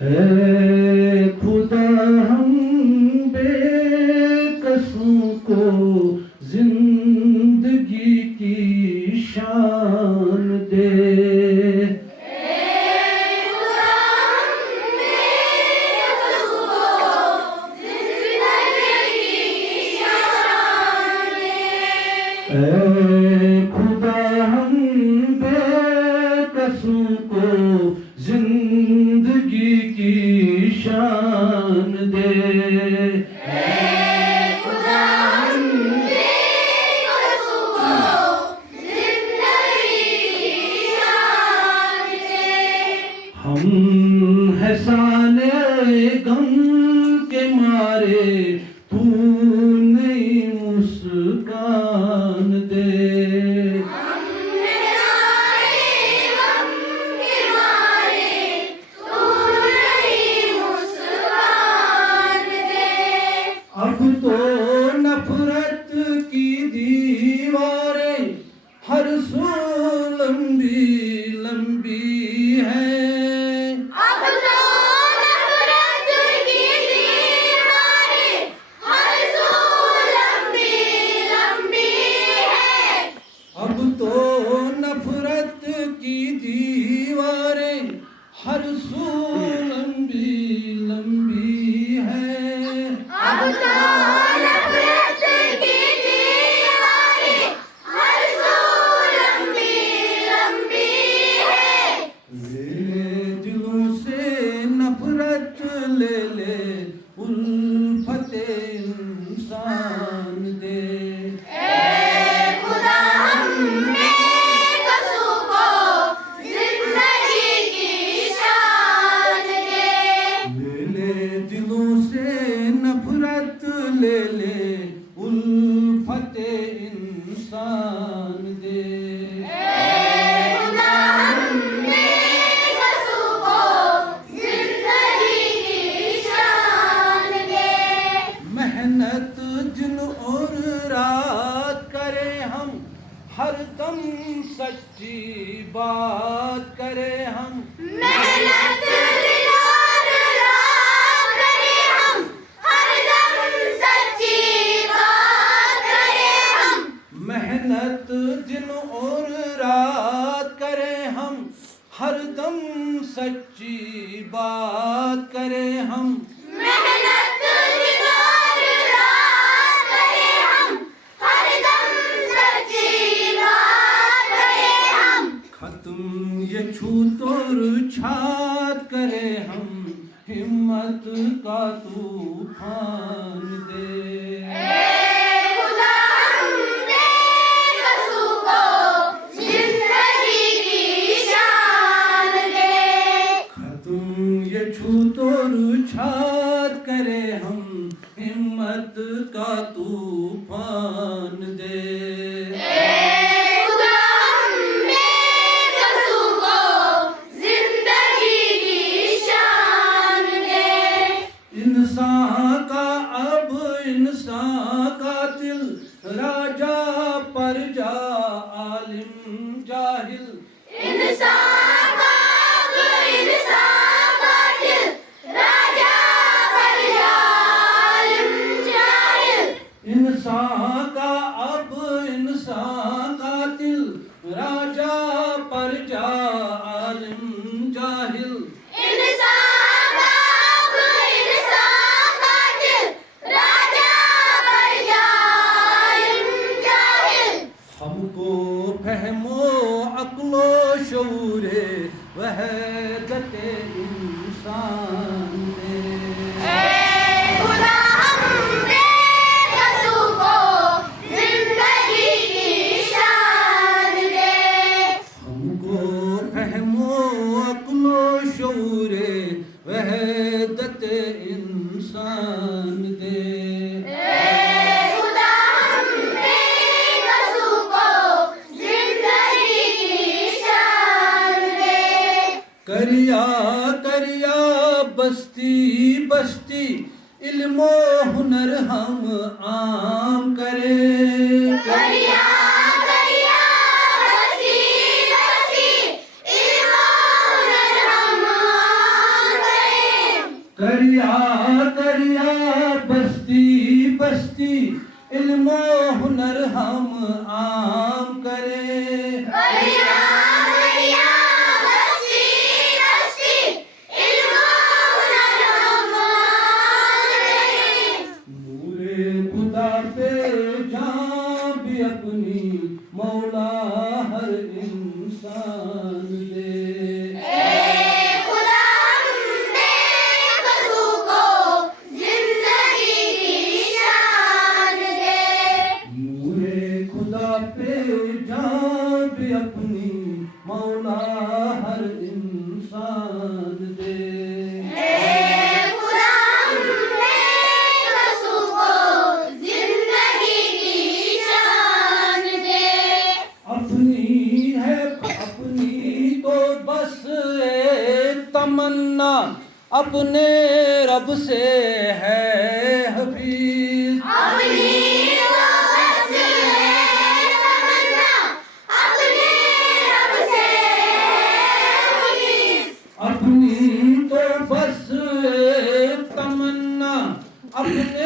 है खुदा हम बेकसों को जिंदगी की शान दे। ऐ खुदा हम बेकसों को जिंदगी की शान दे। ऐ खुदा हम बेकसों को जिंदगी की शान दे। हम है साने गम के मारे, तू नई मुस्कान दे। हम है साने गम के मारे, तू नई मुस्कान दे। अब तो नफरत की दीवारें हर सू लंबी लंबी है। अब तो नफरत की दीवारें हर सू लंबी लंबी है। अब तो नफरत की दीवारें हर सू लंबी लंबी है। अब तो नफरत की दीवारें हर सू लंबी लंबी है। ले दिलों से नफरत ले ले, उल्फते इंसान दे। ऐ खुदा हम बेकसों को जिंदगी की शान दे। ले दिलों से नफरत ले ले, उल्फते इंसान दे। ऐ खुदा हम बेकसों को जिंदगी की शान दे। मेहनत दिन और रात करें हम, हर दम सच्ची बात करें हम। मेहनत दिन और रात करें हम, हर दम सच्ची बात करें हम। मेहनत दिन और रात करें हम, हर दम सच्ची बात करें हम। मेहनत दिन और रात करें हम, हर दम सच्ची बात करें हम। खत्म ये छूत और छात करें हम, हिम्मत का तूफान दे। ऐ खुदा हम बेकसों को जिंदगी की शान दे। खत्म ये छूत और छात करें हम, हिम्मत का तूफान दे। ऐ खुदा हम बेकसों को जिंदगी की शान दे। इंसान का अब इंसान कातिल, राजा परजा आलिम जाहिल। इंसान का अब इंसान कातिल, राजा परजा आलिम जाहिल। इंसान का अब इंसान कातिल, राजा परजा आलिम जाहिल। इंसान का अब इंसान कातिल, राजा परजा आलिम जाहिल। हमको फहमो अक्लो शऊरे, वहदते इंसान दे। ऐ खुदा हम बेकसों को जिंदगी की शान दे। हमको फहमो अक्लो शऊरे, वहदते इंसान दे। ऐ खुदा हम बेकसों को जिंदगी की शान दे। करिया करिया बस्ती बस्ती, इल्मो हुनर हम आम करें। करिया करिया बस्ती बस्ती, इल्मो हुनर हम आम करें। करिया करिया बस्ती बस्ती इल्मो हुनर हम आम करें। करिया करिया बस्ती बस्ती इल्म हुनर हम आम करें। नूरे खुदा पे जान भी अपनी मौला हर इंसान दे। पे जान भी अपनी मौला हर इंसान दे। खुदा बेकसों को जिंदगी की शान दे। अपनी है अपनी तो बस एक तमन्ना अपने रब से है हफीज। अपनी तो बस एक तमन्ना अपने